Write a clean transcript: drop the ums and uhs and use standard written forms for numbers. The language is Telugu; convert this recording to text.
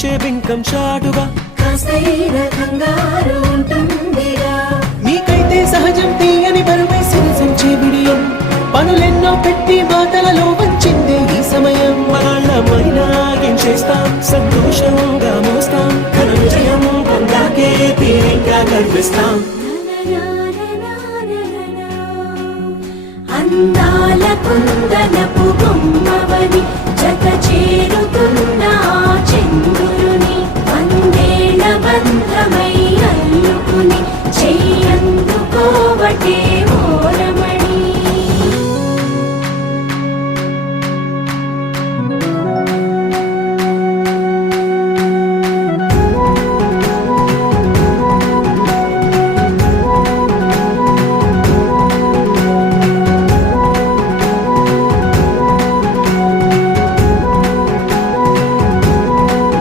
కనిపించే బింకం చాటుగా కాస్తైన కంగారు ఉంటుందిగా. మీకైతే సహజం తీయని బరువై సిరిసించే బిడియం పనులెన్నో పెట్టి మాటలలో వచ్చిందే ఈ సమయం వాళ్ళమైనా ఏం చేస్తాం సంతోషంగా మోస్తాం ఘన విజయం పొందాకే తీరిక కనిపిస్తాం